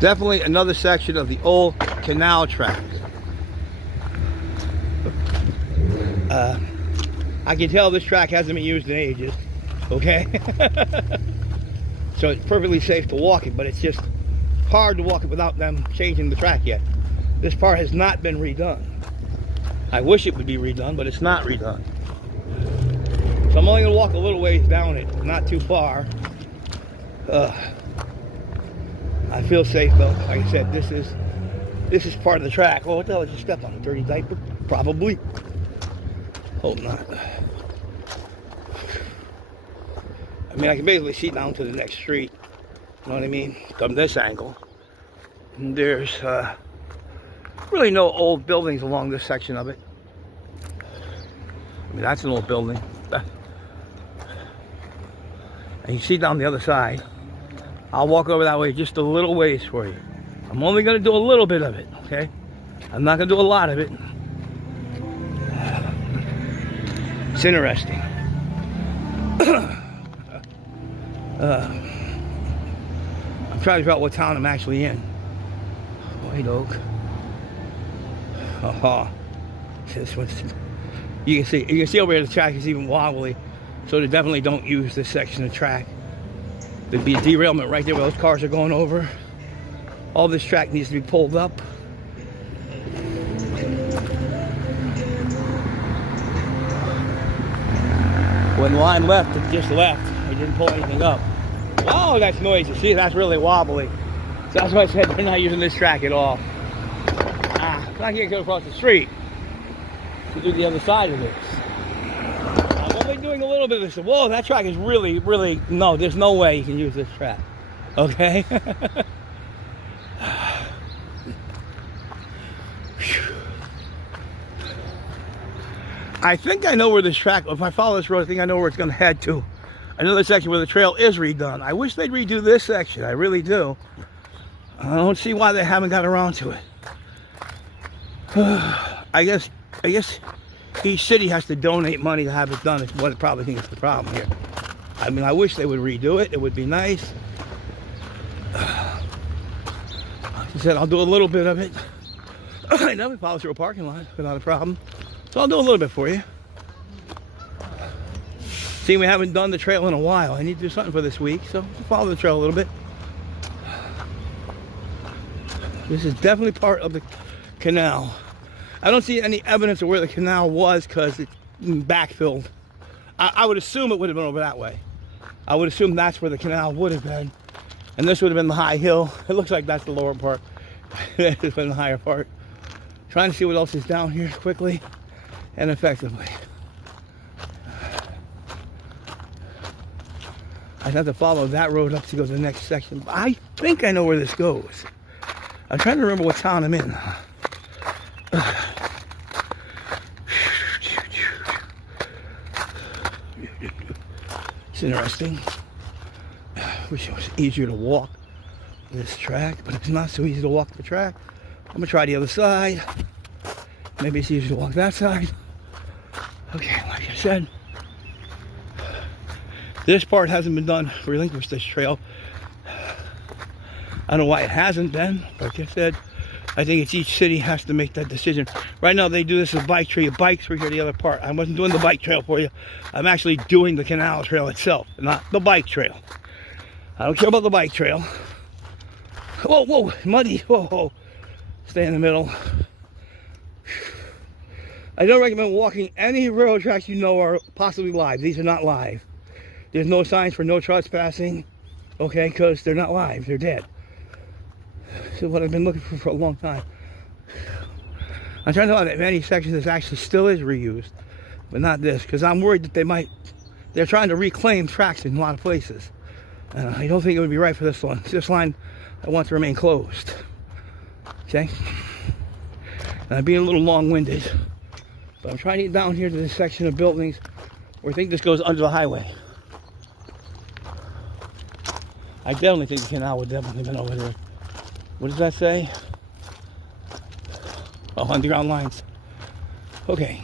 Definitely another section of the old canal track. I can tell this track hasn't been used in ages, okay? So it's perfectly safe to walk it, but it's just hard to walk it without them changing the track yet. This part has not been redone. I wish it would be redone, but it's not redone. So I'm only going to walk a little ways down it, not too far. I feel safe though. Like I said, this is part of the track. Oh, what the hell? I just stepped on a dirty diaper? Probably. Hope not. I mean, I can basically see down to the next street. You know what I mean? From this angle. And there's really no old buildings along this section of it. I mean, that's an old building. And you see down the other side. I'll walk over that way just a little ways for you. I'm only going to do a little bit of it, okay? I'm not going to do a lot of it. It's interesting. I'm trying to figure out what town I'm actually in. White Oak. This one's, you can see over here the track is even wobbly, so they definitely don't use this section of track. There'd be a derailment right there where those cars are going over. All this track needs to be pulled up. When the line left, it just left. It didn't pull anything up. Oh, that's noisy. See, that's really wobbly. So that's why I said they're not using this track at all. It's not going to go across the street to do the other side of this. I'm only doing a little bit of this. Whoa, that track is really, really, no, there's no way you can use this track. Okay? I think I know where this track, if I follow this road, I think I know where it's going to head to. Another section where the trail is redone. I wish they'd redo this section. I really do. I don't see why they haven't got around to it. I guess each city has to donate money to have it done. Is what I probably think is the problem here. I mean, I wish they would redo it. It would be nice. Like I said, I'll do a little bit of it. I never follow through a parking lot without a problem. So I'll do a little bit for you. See, we haven't done the trail in a while. I need to do something for this week, so I'll follow the trail a little bit. This is definitely part of the canal. I don't see any evidence of where the canal was because it's backfilled. I would assume it would have been over that way. I would assume that's where the canal would have been. And this would have been the high hill. It looks like that's the lower part. This has been the higher part. Trying to see what else is down here quickly and effectively. I'd have to follow that road up to go to the next section. But I think I know where this goes. I'm trying to remember what town I'm in. It's interesting. Wish it was easier to walk this track, but it's not so easy to walk the track. I'm gonna try the other side. Maybe it's easier to walk that side. Okay, like I said, this part hasn't been done. Relinquish this trail. I don't know why it hasn't been. Like I said, I think it's each city has to make that decision. Right now they do this as a bike trail. Bikes for here the other part. I wasn't doing the bike trail for you. I'm actually doing the canal trail itself, not the bike trail. I don't care about the bike trail. Whoa, whoa, muddy. Whoa, whoa. Stay in the middle. I don't recommend walking any railroad tracks you know are possibly live. These are not live. There's no signs for no trespassing, okay, because they're not live. They're dead. This is what I've been looking for a long time. I'm trying to know if any section this actually still is reused, but not this, because I'm worried that they're trying to reclaim tracks in a lot of places. I don't think it would be right for this one. This line, I want to remain closed. Okay? And I'm being a little long-winded, but I'm trying to get down here to this section of buildings where I think this goes under the highway. I definitely think the canal would definitely have been over there. What does that say? Oh, underground lines. Okay.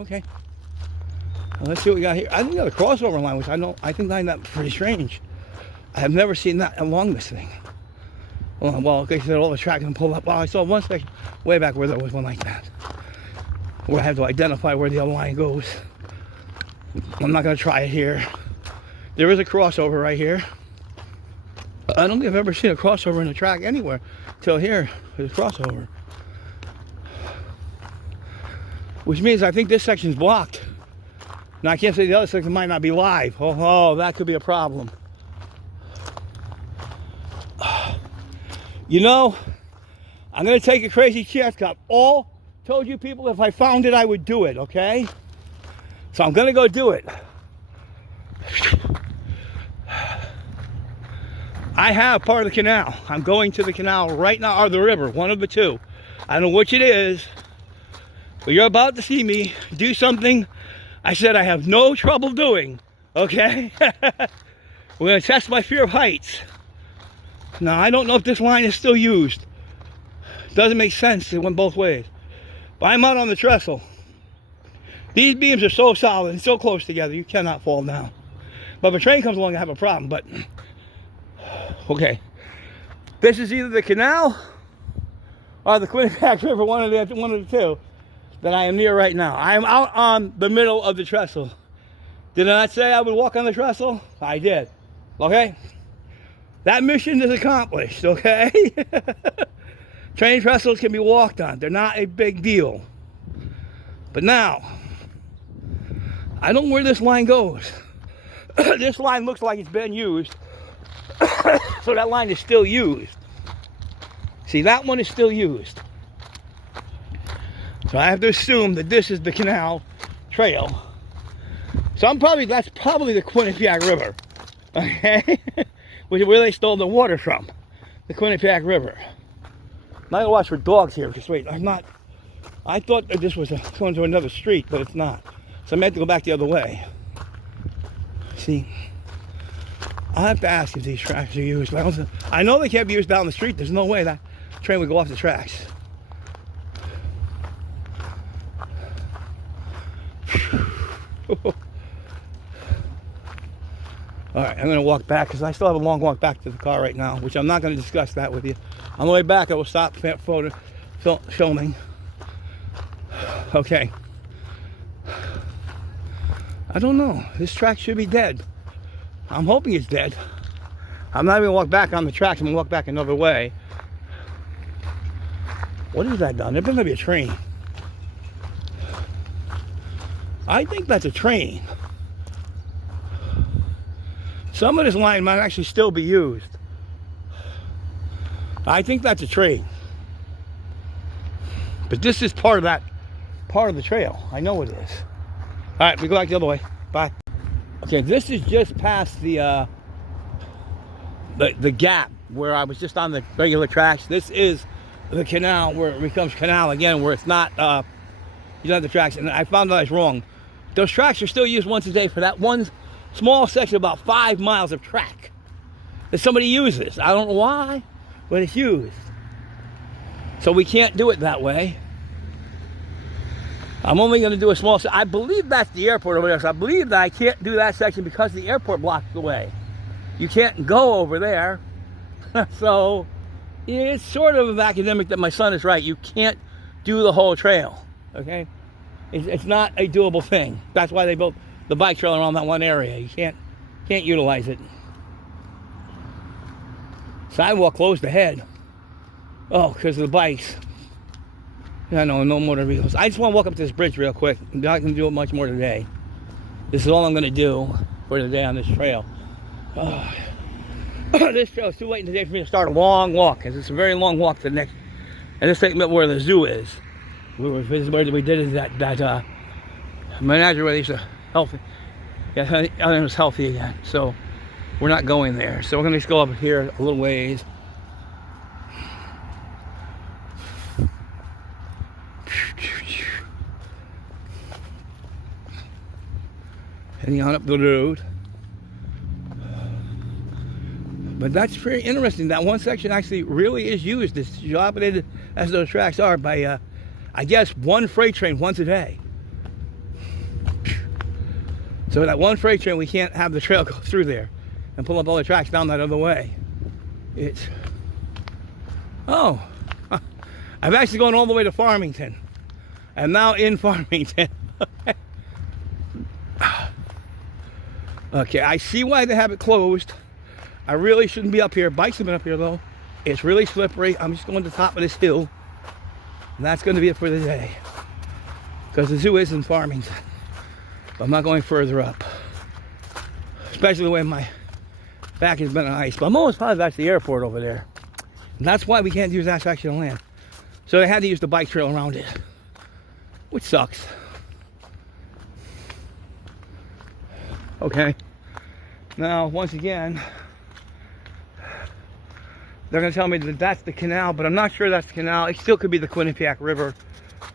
Okay. Well, let's see what we got here. I think we got a crossover line, which I think that's pretty strange. I have never seen that along this thing. Well, they said all the tracks and pulled up. Well, I saw one section way back where there was one like that, where I have to identify where the other line goes. I'm not going to try it here. There is a crossover right here. I don't think I've ever seen a crossover in a track anywhere till here. There's a crossover, which means I think this section's blocked. Now I can't say the other section might not be live. Oh, that could be a problem. You know, I'm going to take a crazy chance. I've all told you people if I found it, I would do it, okay? So I'm going to go do it. I have part of the canal. I'm going to the canal right now, or the river, one of the two. I don't know which it is, but you're about to see me do something I said I have no trouble doing, okay? We're going to test my fear of heights. Now, I don't know if this line is still used. Doesn't make sense. It went both ways. But I'm out on the trestle. These beams are so solid and so close together, you cannot fall down. But if a train comes along, I have a problem. But, okay. This is either the canal or the Quinnipiac River, one of the two that I am near right now. I am out on the middle of the trestle. Did I not say I would walk on the trestle? I did. Okay? That mission is accomplished, okay? Train trestles can be walked on. They're not a big deal. But now, I don't know where this line goes. This line looks like it's been used. So that line is still used. See, that one is still used. So I have to assume that this is the canal trail. So that's probably the Quinnipiac River. Okay? Where they stole the water from. The Quinnipiac River. I'm not gonna watch for dogs here. Just wait. I thought that this was going to another street, but it's not. So I meant to go back the other way. See, I'll have to ask if these tracks are used. I know they can't be used down the street. There's no way that train would go off the tracks. All right, I'm going to walk back because I still have a long walk back to the car right now, which I'm not going to discuss that with you. On the way back, I will stop filming. Okay. I don't know. This track should be dead. I'm hoping it's dead. I'm not even going to walk back on the tracks. I'm going to walk back another way. What is that done? There better be a train. I think that's a train. Some of this line might actually still be used. I think that's a train. But this is part of the trail. I know it is. All right, we go back the other way. Bye. Okay, this is just past the gap where I was just on the regular tracks. This is the canal where it becomes canal again, where it's not, you don't have the tracks. And I found out I was wrong. Those tracks are still used once a day for that one small section, about 5 miles of track that somebody uses. I don't know why, but it's used. So we can't do it that way. I'm only going to do a small section. I believe that's the airport over there. So I believe that I can't do that section because the airport blocks the way. You can't go over there. So it's sort of academic that my son is right. You can't do the whole trail. Okay? It's not a doable thing. That's why they built the bike trail around that one area. You can't utilize it. Sidewalk closed ahead. Oh, because of the bikes. I know, no motor vehicles. I just want to walk up to this bridge real quick. I'm not going to do it much more today. This is all I'm going to do for today on this trail. This trail is too late in the day for me to start a long walk, because it's a very long walk to the next. And this segment where the zoo is. This is where we did that menagerie where they used to healthy. Yeah, I think it was healthy again. So we're not going there. So we're going to just go up here a little ways. Heading on up the road. But that's very interesting. That one section actually really is used, as dilapidated as those tracks are, by, I guess, one freight train once a day. So that one freight train, we can't have the trail go through there and pull up all the tracks down that other way. It's Oh, I've actually gone all the way to Farmington. I'm now in Farmington. Okay, I see why they have it closed. I really shouldn't be up here. Bikes have been up here though. It's really slippery. I'm just going to the top of this hill. And that's going to be it for the day. Because the zoo is in Farmington. But I'm not going further up. Especially the way my back has been on ice. But I'm almost positive that's the airport over there. And that's why we can't use that section of land. So they had to use the bike trail around it. Which sucks. Okay. Now, once again, they're going to tell me that that's the canal, but I'm not sure that's the canal. It still could be the Quinnipiac River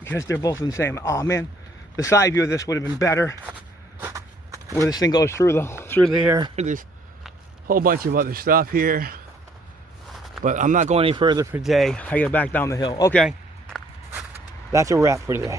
because they're both in the same. Oh man, the side view of this would have been better. Where this thing goes through there. There's a whole bunch of other stuff here. But I'm not going any further for today. I get back down the hill. Okay. That's a wrap for today.